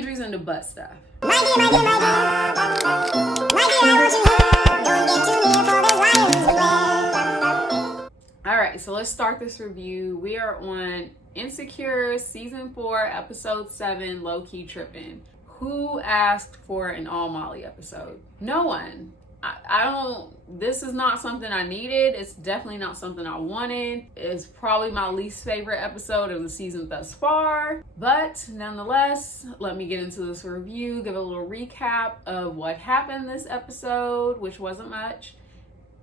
Andrew's into butt stuff. Alright, so let's start this review. We are on Insecure Season 4, Episode 7, Lowkey Trippin. Who asked for an all Molly episode? No one. I don't, this is not something I needed. It's definitely not something I wanted. It's probably my least favorite episode of the season thus far. But nonetheless, let me get into this review, give a little recap of what happened this episode, which wasn't much.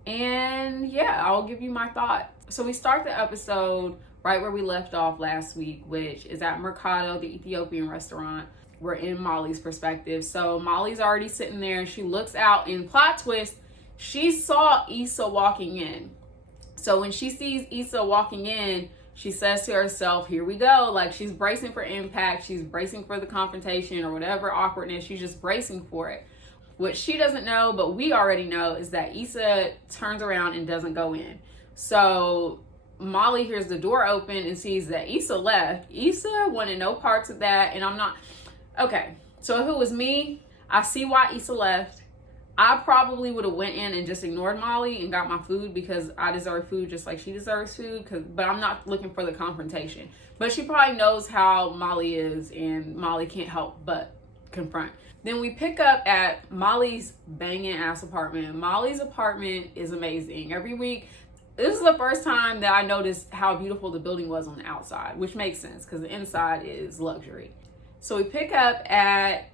And yeah, I'll give you my thoughts. So we start the episode right where we left off last week, which is at Mercado, the Ethiopian restaurant. We're in Molly's perspective. So Molly's already sitting there and she looks out, and plot twist, she saw Issa walking in. So when she sees Issa walking in, she says to herself, here we go. Like, she's bracing for impact. She's bracing for the confrontation or whatever awkwardness. She's just bracing for it. What she doesn't know, but we already know, is that Issa turns around and doesn't go in. So Molly hears the door open and sees that Issa left. Issa wanted no parts of that, and I'm not... Okay, so if it was me, I see why Issa left. I probably would have went in and just ignored Molly and got my food, because I deserve food just like she deserves food. But I'm not looking for the confrontation. But she probably knows how Molly is, and Molly can't help but confront. Then we pick up at Molly's banging ass apartment. Molly's apartment is amazing. Every week, this is the first time that I noticed how beautiful the building was on the outside, which makes sense because the inside is luxury. So we pick up at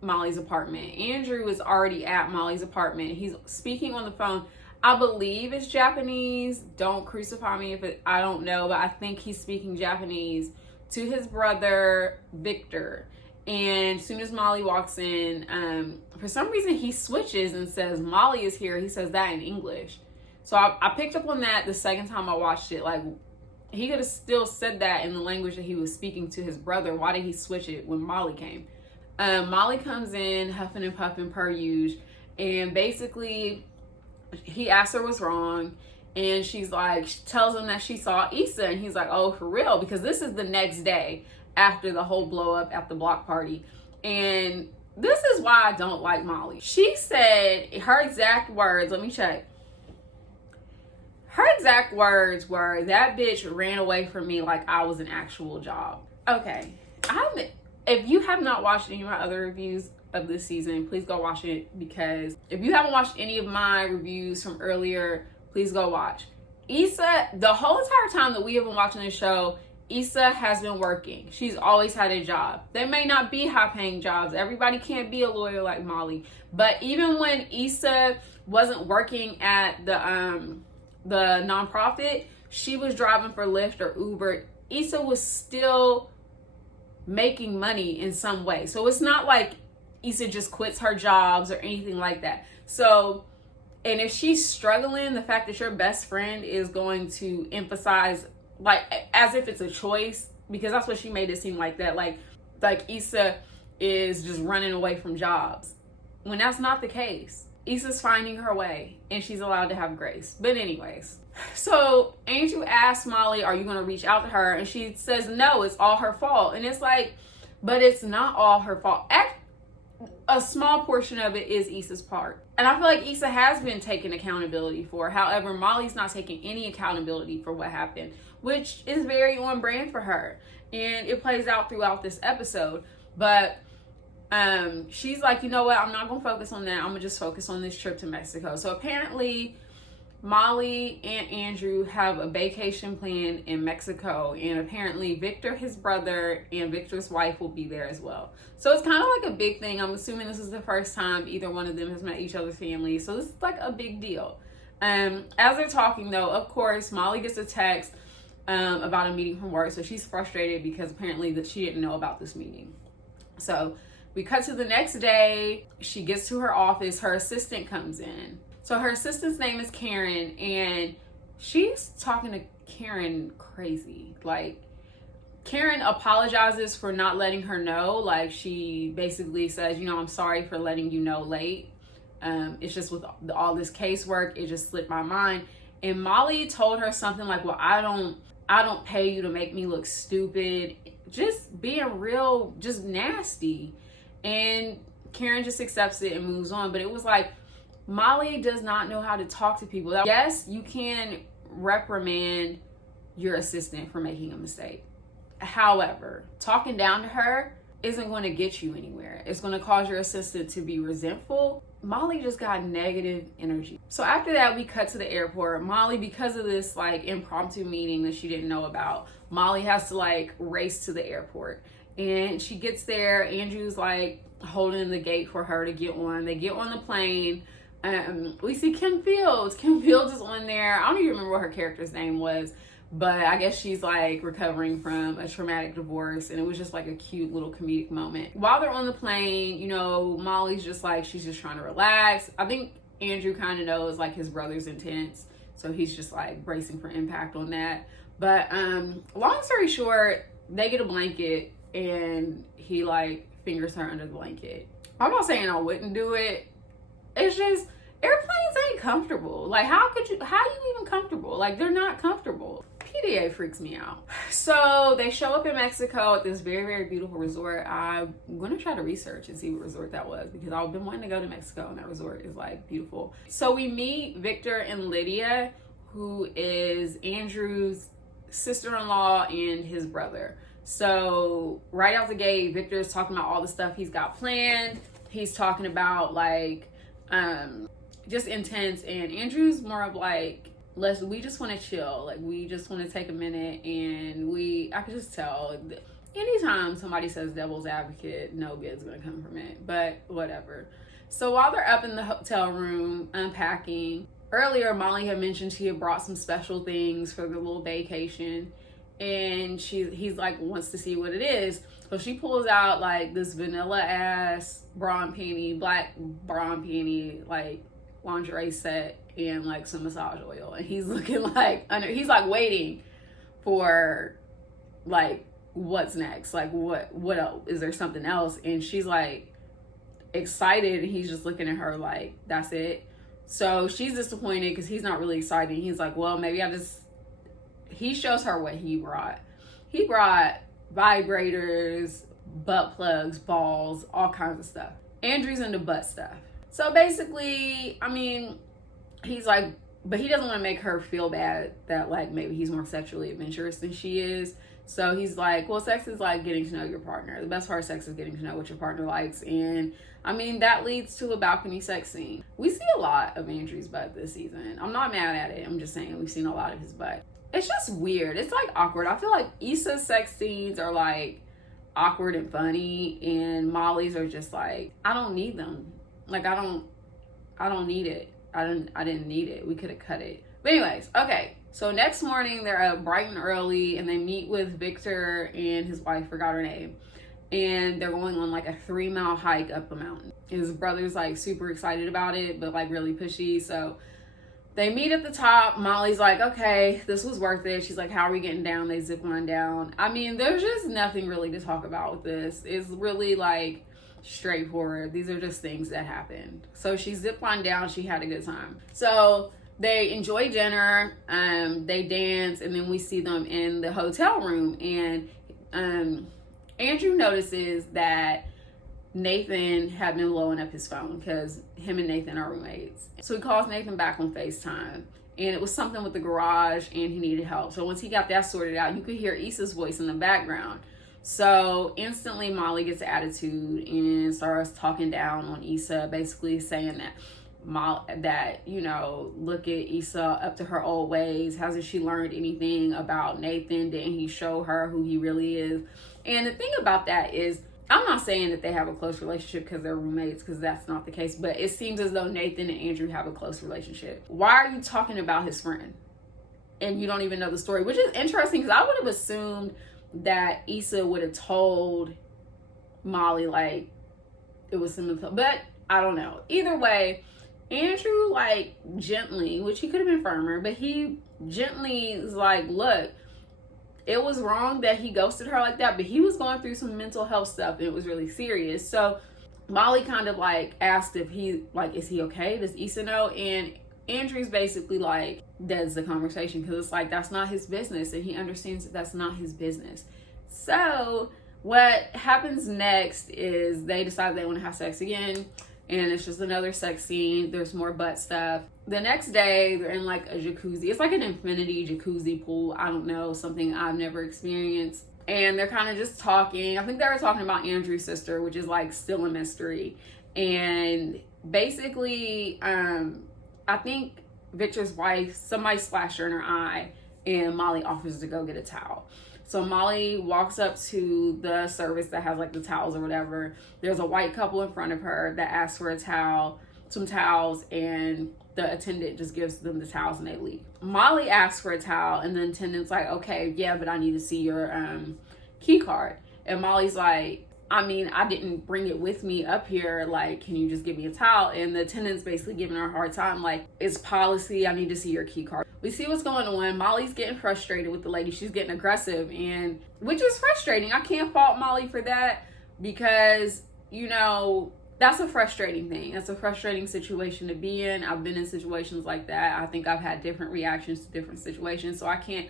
Molly's apartment. Andrew is already at Molly's apartment. He's speaking on the phone. I believe it's Japanese. Don't crucify me if I don't know, but I think he's speaking Japanese to his brother, Victor. And as soon as Molly walks in, for some reason he switches and says, Molly is here. He says that in English. So I picked up on that the second time I watched it. Like, he could have still said that in the language that he was speaking to his brother. Why did he switch it when Molly came? Molly comes in huffing and puffing per usual, and basically he asks her what's wrong, and she tells him that she saw Issa, and he's like, oh, for real? Because this is the next day after the whole blow up at the block party. And this is why I don't like Molly. She said, her exact words, let me check. Her exact words were, that bitch ran away from me like I was an actual job. Okay, if you have not watched any of my other reviews of this season, please go watch it, because if you haven't watched any of my reviews from earlier, please go watch. Issa, the whole entire time that we have been watching this show, Issa has been working. She's always had a job. They may not be high-paying jobs. Everybody can't be a lawyer like Molly. But even when Issa wasn't working at the nonprofit, she was driving for Lyft or Uber. Issa was still making money in some way. So it's not like Issa just quits her jobs or anything like that. So, and if she's struggling, the fact that your best friend is going to emphasize, like, as if it's a choice, because that's what she made it seem like, that like Issa is just running away from jobs, when that's not the case. Issa's finding her way, and she's allowed to have grace. But anyways, so Andrew asks Molly, are you going to reach out to her? And she says, no, it's all her fault. And it's like, but it's not all her fault. A small portion of it is Issa's part. And I feel like Issa has been taking accountability for. However, Molly's not taking any accountability for what happened, which is very on brand for her. And it plays out throughout this episode. But she's like, you know what? I'm not going to focus on that. I'm going to just focus on this trip to Mexico. So apparently Molly and Andrew have a vacation plan in Mexico. And apparently Victor, his brother, and Victor's wife will be there as well. So it's kind of like a big thing. I'm assuming this is the first time either one of them has met each other's family. So this is like a big deal. As they're talking, though, of course, Molly gets a text about a meeting from work. So she's frustrated because apparently that she didn't know about this meeting. So we cut to the next day. She gets to her office. Her assistant comes in. So her assistant's name is Karen, and she's talking to Karen crazy. Like, Karen apologizes for not letting her know. Like, she basically says, you know, I'm sorry for letting you know late. It's just with all this casework, it just slipped my mind. And Molly told her something like, well, I don't pay you to make me look stupid. just being real, just nasty. And Karen just accepts it and moves on. But it was like, Molly does not know how to talk to people. Yes, you can reprimand your assistant for making a mistake. However, talking down to her isn't going to get you anywhere. It's going to cause your assistant to be resentful. Molly just got negative energy. So after that, we cut to the airport. Molly, because of this like impromptu meeting that she didn't know about, Molly has to like race to the airport. And she gets there. Andrew's like holding the gate for her to get on. They get on the plane. We see Kim Fields. Kim Fields is on there. I don't even remember what her character's name was, but I guess she's like recovering from a traumatic divorce, and it was just like a cute little comedic moment. While they're on the plane, you know, Molly's just like, she's just trying to relax. I think Andrew kind of knows like his brother's intense, so he's just like bracing for impact on that. But long story short, they get a blanket and he like fingers her under the blanket. I'm not saying I wouldn't do it. It's just, airplanes ain't comfortable. Like, how are you even comfortable? Like, they're not comfortable. PDA freaks me out. So they show up in Mexico at this very, very beautiful resort. I'm gonna try to research and see what resort that was, because I've been wanting to go to Mexico and that resort is like beautiful. So we meet Victor and Lydia, who is Andrew's sister-in-law and his brother. So right out the gate, Victor's talking about all the stuff he's got planned. He's talking about like just intense, and Andrew's more of like, we just want to chill, like we just want to take a minute, and I could just tell anytime somebody says devil's advocate, no good's gonna come from it, but whatever. So while they're up in the hotel room unpacking, earlier Molly had mentioned she had brought some special things for the little vacation, and he's like wants to see what it is. So she pulls out like this vanilla ass bra and panty, black bra and panty, like lingerie set, and like some massage oil. And he's looking like, he's like waiting for like, what's next? Like what else? Is there something else? And she's like excited, and he's just looking at her like, that's it. So she's disappointed because he's not really excited. He's like, well, maybe he shows her what he brought. He brought vibrators, butt plugs, balls, all kinds of stuff. Andrew's into butt stuff. So basically, I mean, he's like, but he doesn't want to make her feel bad that like maybe he's more sexually adventurous than she is. So he's like, well, sex is like getting to know your partner. The best part of sex is getting to know what your partner likes. And I mean, that leads to a balcony sex scene. We see a lot of Andrew's butt this season. I'm not mad at it. I'm just saying we've seen a lot of his butt. It's just weird. It's like awkward. I feel like Issa's sex scenes are like awkward and funny, and Molly's are just like, I don't need them. Like I don't need it. I didn't need it. We could have cut it. But anyways, okay. So next morning they're up bright and early, and they meet with Victor and his wife, forgot her name. And they're going on like a 3-mile hike up a mountain. His brother's like super excited about it, but like really pushy. So they meet at the top. Molly's like, okay, this was worth it. She's like, how are we getting down? They zip line down. I mean, there's just nothing really to talk about with this. It's really like straightforward. These are just things that happened. So she zip line down. She had a good time. So they enjoy dinner. They dance, and then we see them in the hotel room. And Andrew notices that Nathan had been blowing up his phone because him and Nathan are roommates. So he calls Nathan back on FaceTime, and it was something with the garage and he needed help. So once he got that sorted out, you could hear Issa's voice in the background. So instantly Molly gets attitude and starts talking down on Issa, basically saying that you know, look at Issa, up to her old ways. Hasn't she learned anything about Nathan? Didn't he show her who he really is? And the thing about that is, I'm not saying that they have a close relationship because they're roommates, because that's not the case, but it seems as though Nathan and Andrew have a close relationship. Why are you talking about his friend and you don't even know the story? Which is interesting, because I would have assumed that Issa would have told Molly like it was something, but I don't know. Either way, Andrew like gently, which he could have been firmer, but he gently is like, look, it was wrong that he ghosted her like that, but he was going through some mental health stuff and it was really serious. So Molly kind of like asked if he like, is he okay? Does Issa know? And Andrew's basically like, that's the conversation, because it's like, that's not his business, and he understands that that's not his business. So what happens next is they decide they want to have sex again, and it's just another sex scene. There's more butt stuff. The next day, they're in like a jacuzzi. It's like an infinity jacuzzi pool. I don't know, something I've never experienced. And they're kind of just talking. I think they were talking about Andrew's sister, which is like still a mystery. And basically, I think Victor's wife, somebody splashed her in her eye, and Molly offers to go get a towel. So Molly walks up to the service that has like the towels or whatever. There's a white couple in front of her that asks for a towel, some towels, and the attendant just gives them the towels and they leave. Molly asks for a towel, and the attendant's like, okay, yeah, but I need to see your key card. And Molly's like, I mean, I didn't bring it with me up here. Like, can you just give me a towel? And the attendant's basically giving her a hard time. Like, it's policy. I need to see your key card. We see what's going on. Molly's getting frustrated with the lady. She's getting aggressive, and which is frustrating. I can't fault Molly for that because, you know, that's a frustrating thing. That's a frustrating situation to be in. I've been in situations like that. I think I've had different reactions to different situations. So I can't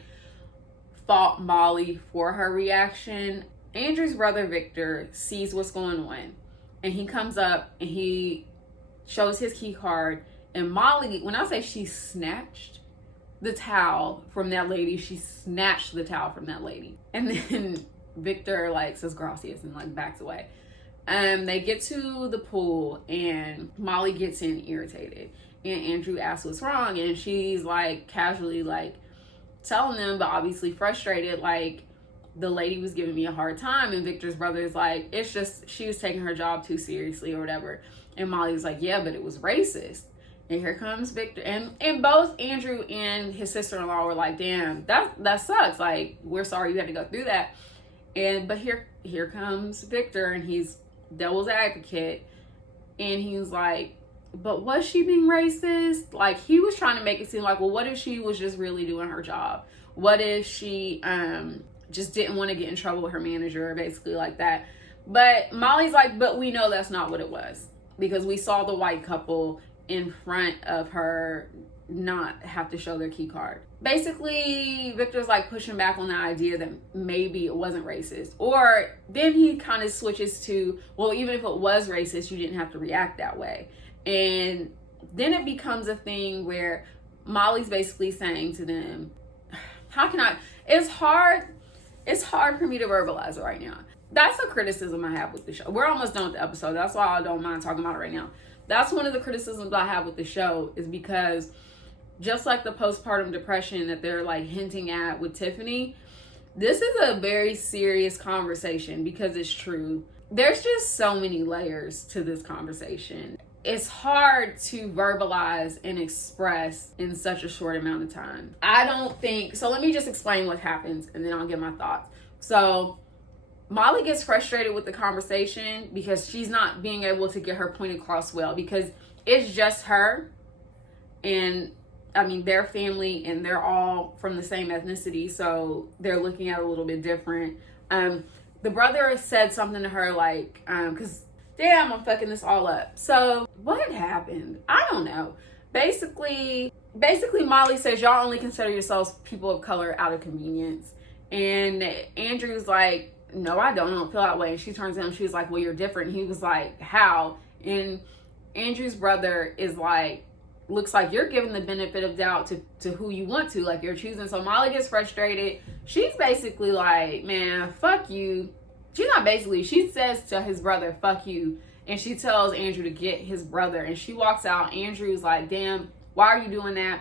fault Molly for her reaction. Andrew's brother Victor sees what's going on, and he comes up and he shows his key card, and Molly, when I say she snatched the towel from that lady, she snatched the towel from that lady. And then Victor like says gracias and like backs away. They get to the pool, and Molly gets in irritated, and Andrew asks what's wrong, and she's like casually like telling them, but obviously frustrated, like, the lady was giving me a hard time. And Victor's brother is like, it's just she was taking her job too seriously or whatever. And Molly was like, yeah, but it was racist. And here comes Victor, and both Andrew and his sister-in-law were like, damn, that sucks, like, we're sorry you had to go through that. But here comes Victor, and he's devil's advocate, and he's like, but was she being racist? Like, he was trying to make it seem like, well, what if she was just really doing her job? What if she just didn't want to get in trouble with her manager, or basically like that? But Molly's like, but we know that's not what it was, because we saw the white couple in front of her not have to show their key card. Basically, Victor's like pushing back on the idea that maybe it wasn't racist. Or then he kind of switches to, well, even if it was racist, you didn't have to react that way. And then it becomes a thing where Molly's basically saying to them, how can I, it's hard for me to verbalize it right now. That's a criticism I have with the show. We're almost done with the episode. That's why I don't mind talking about it right now. That's one of the criticisms I have with the show, is because just like the postpartum depression that they're like hinting at with Tiffany, this is a very serious conversation, because it's true. There's just so many layers to this conversation. It's hard to verbalize and express in such a short amount of time. I don't think, so let me just explain what happens and then I'll give my thoughts. So Molly gets frustrated with the conversation because she's not being able to get her point across well, because it's just her and, I mean, their family, and they're all from the same ethnicity, so they're looking at it a little bit different. The brother said something to her like, because damn, I'm fucking this all up. So what happened? I don't know. Basically Molly says, y'all only consider yourselves people of color out of convenience. And Andrew's like, no, I don't feel that way. And she turns to him, she's like, well, you're different. He was like, how? And Andrew's brother is like, looks like you're giving the benefit of doubt to who you want to, like you're choosing. So Molly gets frustrated. She's basically like, man, fuck you. She's not basically, she says to his brother, fuck you. And she tells Andrew to get his brother, and she walks out. Andrew's like, damn, why are you doing that?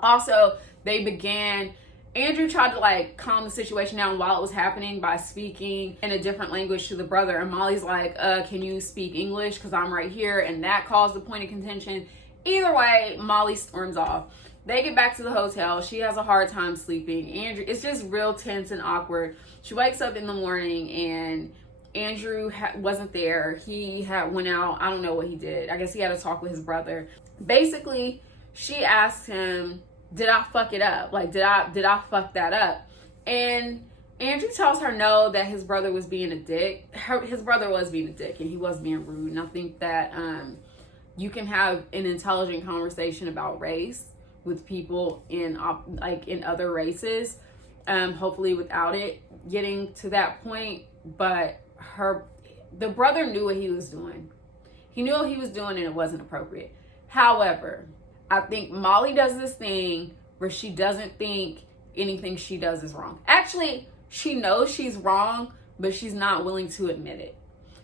Also, Andrew tried to like calm the situation down while it was happening by speaking in a different language to the brother. And Molly's like, can you speak English? Because I'm right here. And that caused the point of contention. Either way, Molly storms off. They get back to the hotel. She has a hard time sleeping. Andrew, it's just real tense and awkward. She wakes up in the morning and Andrew wasn't there. He went out. I don't know what he did. I guess he had a talk with his brother. Basically, she asked him, did I fuck it up? Like, did I fuck that up? And Andrew tells her no, that his brother was being a dick. His brother was being a dick, and he was being rude. And I think that you can have an intelligent conversation about race with people in other races hopefully without it getting to that point. But the brother knew what he was doing. He knew what he was doing and it wasn't appropriate. However, I think Molly does this thing where she doesn't think anything she does is wrong. Actually, she knows she's wrong, but she's not willing to admit it.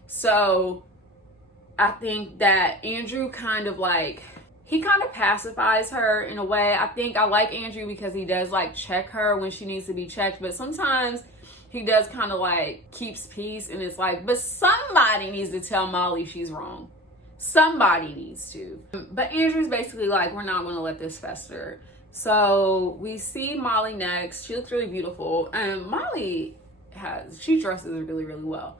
So I think that Andrew kind of pacifies her in a way. I think I like Andrew because he does like check her when she needs to be checked, but sometimes he does kind of like keeps peace, and it's like, but somebody needs to tell Molly she's wrong. Somebody needs to. But Andrew's basically like, we're not going to let this fester. So we see Molly next. She looks really beautiful. Molly she dresses really, really well.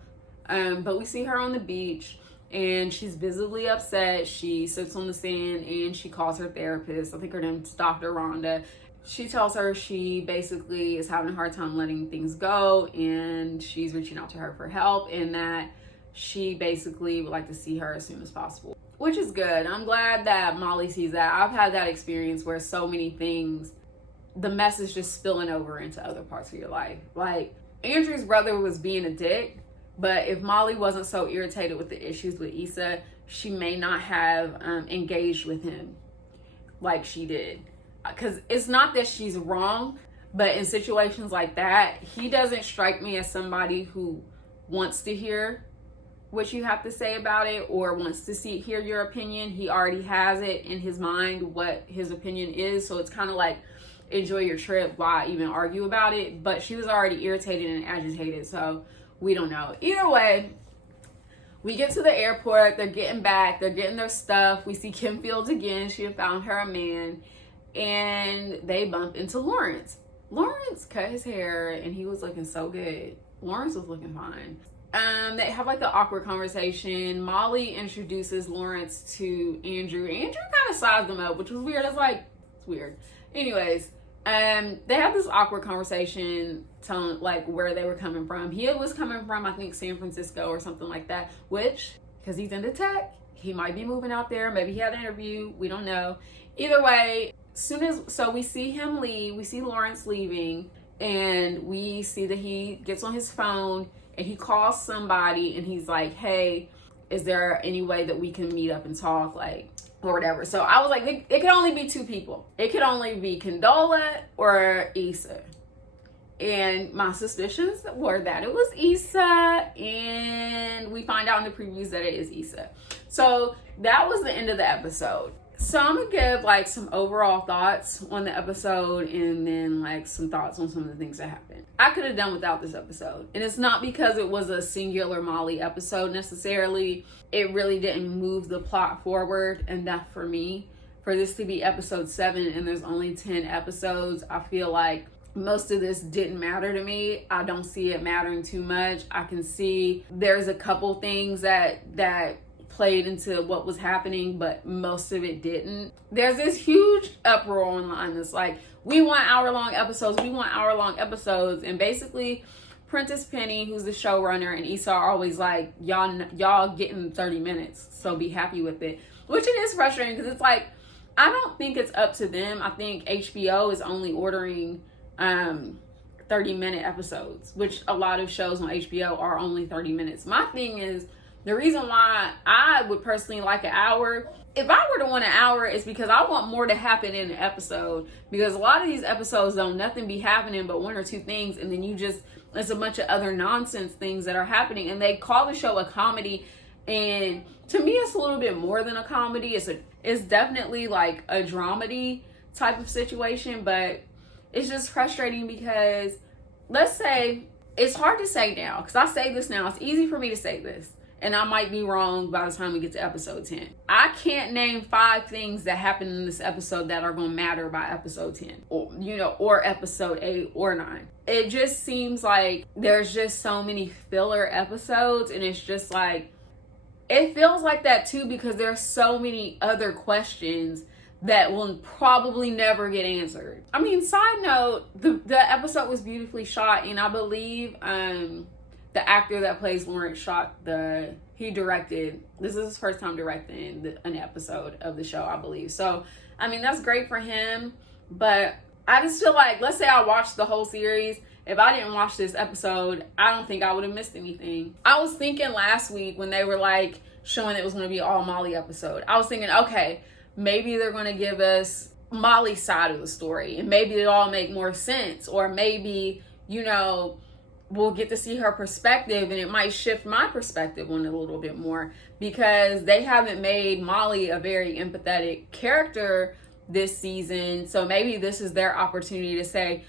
But we see her on the beach and she's visibly upset. She sits on the sand and she calls her therapist. I think her name's Dr. Rhonda. She tells her she basically is having a hard time letting things go and she's reaching out to her for help, and that she basically would like to see her as soon as possible, which is good. I'm glad that Molly sees that. I've had that experience where so many things, the mess is just spilling over into other parts of your life. Like Andrew's brother was being a dick, but if Molly wasn't so irritated with the issues with Issa, she may not have engaged with him like she did. Because it's not that she's wrong, but in situations like that, he doesn't strike me as somebody who wants to hear what you have to say about it or wants to hear your opinion. He already has it in his mind what his opinion is, so it's kind of like, enjoy your trip, why even argue about it? But she was already irritated and agitated, so we don't know. Either way, we get to the airport, they're getting back, they're getting their stuff. We see Kim Fields again. She had found her a man, and they bump into Lawrence. Lawrence cut his hair and he was looking so good. Lawrence was looking fine. They have like an awkward conversation. Molly introduces Lawrence to Andrew. Andrew kind of sized them up, which was weird. I was like, it's weird. Anyways, they have this awkward conversation telling like where they were coming from. He was coming from, I think, San Francisco or something like that, which, because he's into tech, he might be moving out there. Maybe he had an interview. We don't know. Either way, so we see him leave. We see Lawrence leaving, and we see that he gets on his phone and he calls somebody and he's like, hey, is there any way that we can meet up and talk, like, or whatever. So I was like, it could only be two people. It could only be Condola or Issa. And my suspicions were that it was Issa, and we find out in the previews that it is Issa. So that was the end of the episode. So I'm gonna give like some overall thoughts on the episode and then like some thoughts on some of the things that happened. I could have done without this episode, and it's not because it was a singular Molly episode necessarily. It really didn't move the plot forward enough for me. For this to be episode 7 and there's only 10 episodes, I feel like most of this didn't matter to me. I don't see it mattering too much. I can see there's a couple things that played into what was happening, but most of it didn't. There's this huge uproar online that's like, we want hour-long episodes, and basically Prentice Penny, who's the showrunner, and Issa are always like, y'all getting 30 minutes, so be happy with it. Which it is frustrating, because it's like, I don't think it's up to them. I think HBO is only ordering 30-minute episodes, which a lot of shows on HBO are only 30 minutes. My thing is, the reason why I would personally like an hour, if I were to want an hour, is because I want more to happen in an episode. Because a lot of these episodes don't nothing be happening but one or two things, and then it's a bunch of other nonsense things that are happening. And they call the show a comedy, and to me it's a little bit more than a comedy. It's definitely like a dramedy type of situation, but it's just frustrating because, let's say, it's hard to say now, because I say this now, it's easy for me to say this, and I might be wrong by the time we get to episode 10. I can't name 5 things that happened in this episode that are going to matter by episode 10, or episode 8 or 9. It just seems like there's just so many filler episodes, and it's just like, it feels like that too because there's so many other questions that will probably never get answered. I mean, side note, the episode was beautifully shot, and I believe the actor that plays Lawrence he directed, this is his first time directing an episode of the show, I believe. So, I mean, that's great for him, but I just feel like, let's say I watched the whole series. If I didn't watch this episode, I don't think I would have missed anything. I was thinking last week when they were like showing it was going to be all Molly episode, I was thinking, okay, maybe they're going to give us Molly's side of the story and maybe it'll all make more sense, or maybe, you know, we'll get to see her perspective and it might shift my perspective on it a little bit more, because they haven't made Molly a very empathetic character this season. So maybe this is their opportunity to say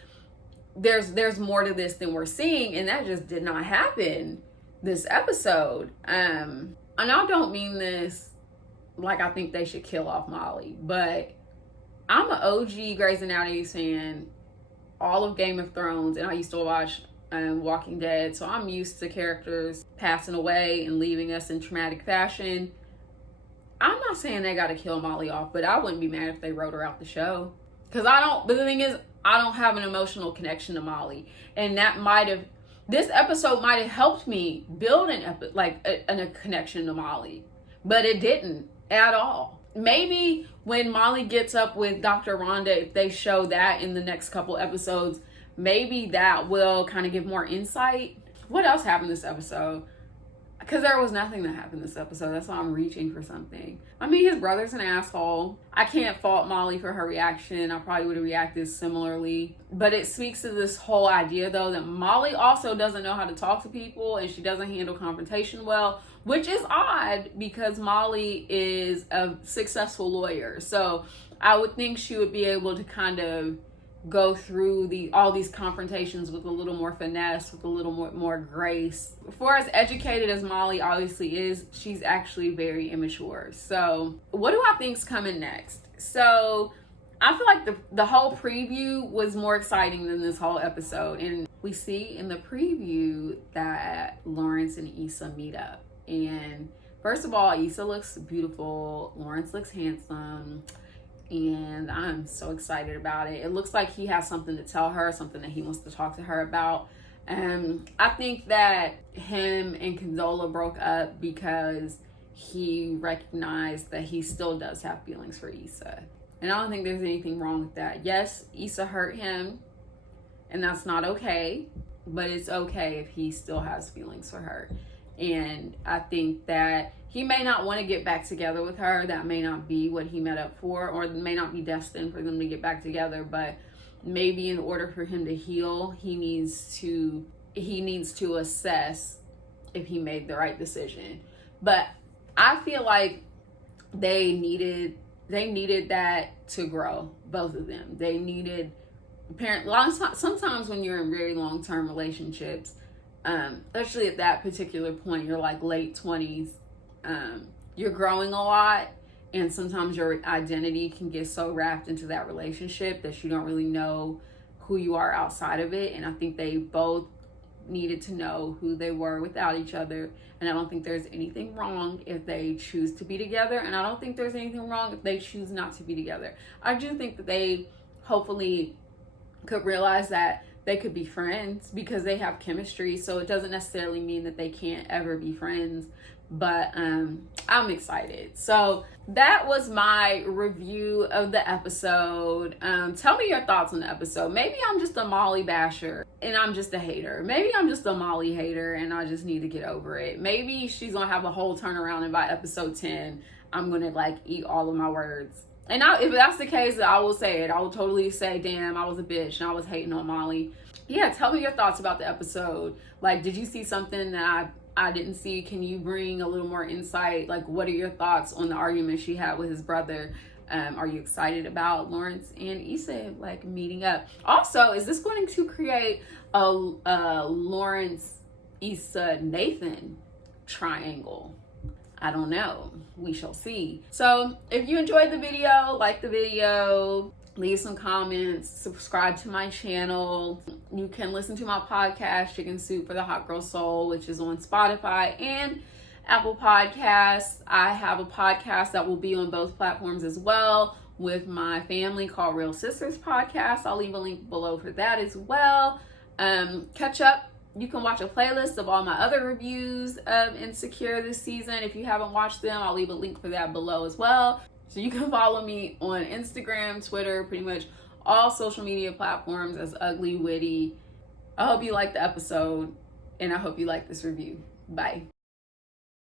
there's more to this than we're seeing, and that just did not happen this episode. And I don't mean this like I think they should kill off Molly, but I'm an OG Grey's Anatomy fan, all of Game of Thrones, and I used to watch Walking Dead, so I'm used to characters passing away and leaving us in traumatic fashion. I'm not saying they gotta kill Molly off, but I wouldn't be mad if they wrote her out the show, because but the thing is, I don't have an emotional connection to Molly, and this episode might have helped me build a connection to Molly, but it didn't at all. Maybe when Molly gets up with Dr. Rhonda, if they show that in the next couple episodes, maybe that will kind of give more insight. What else happened this episode? Because there was nothing that happened this episode. That's why I'm reaching for something. I mean, his brother's an asshole. I can't fault Molly for her reaction. I probably would have reacted similarly. But it speaks to this whole idea, though, that Molly also doesn't know how to talk to people and she doesn't handle confrontation well, which is odd because Molly is a successful lawyer. So I would think she would be able to kind of go through all these confrontations with a little more finesse, with a little more grace. For as educated as Molly obviously is, she's actually very immature. So what do I think's coming next? So I feel like the whole preview was more exciting than this whole episode, and we see in the preview that Lawrence and Issa meet up. And first of all, Issa looks beautiful, Lawrence looks handsome, and I'm so excited about it. It looks like he has something to tell her, something that he wants to talk to her about. I think that him and Condola broke up because he recognized that he still does have feelings for Issa. And I don't think there's anything wrong with that. Yes, Issa hurt him, and that's not okay, but it's okay if he still has feelings for her. And I think that he may not want to get back together with her. That may not be what he met up for, or may not be destined for them to get back together. But maybe in order for him to heal, he needs to assess if he made the right decision. But I feel like they needed that to grow, both of them. They needed, sometimes when you're in very long-term relationships, especially at that particular point, you're like late 20s, you're growing a lot, and sometimes your identity can get so wrapped into that relationship that you don't really know who you are outside of it. And I think they both needed to know who they were without each other, and I don't think there's anything wrong if they choose to be together, and I don't think there's anything wrong if they choose not to be together. I do think that they hopefully could realize that they could be friends because they have chemistry, so it doesn't necessarily mean that they can't ever be friends. But I'm excited. So that was my review of the episode. Tell me your thoughts on the episode. Maybe I'm just a Molly basher and I'm just a hater. Maybe I'm just a Molly hater and I just need to get over it. Maybe she's gonna have a whole turnaround, and by episode 10 I'm gonna like eat all of my words. And if that's the case, I will say it. I will totally say, damn, I was a bitch and I was hating on Molly. Yeah, tell me your thoughts about the episode. Like, did you see something that I didn't see? Can you bring a little more insight? Like, what are your thoughts on the argument she had with his brother? Are you excited about Lawrence and Issa like meeting up? Also, is this going to create a Lawrence, Issa, Nathan triangle? I don't know. We shall see. So if you enjoyed the video, like the video, leave some comments, subscribe to my channel. You can listen to my podcast, Chicken Soup for the Hot Girl Soul, which is on Spotify and Apple Podcasts. I have a podcast that will be on both platforms as well with my family called Real Sisters Podcast. I'll leave a link below for that as well. Catch up. You can watch a playlist of all my other reviews of Insecure this season. If you haven't watched them, I'll leave a link for that below as well. So you can follow me on Instagram, Twitter, pretty much all social media platforms as Ugly Witty. I hope you liked the episode, and I hope you like this review. Bye.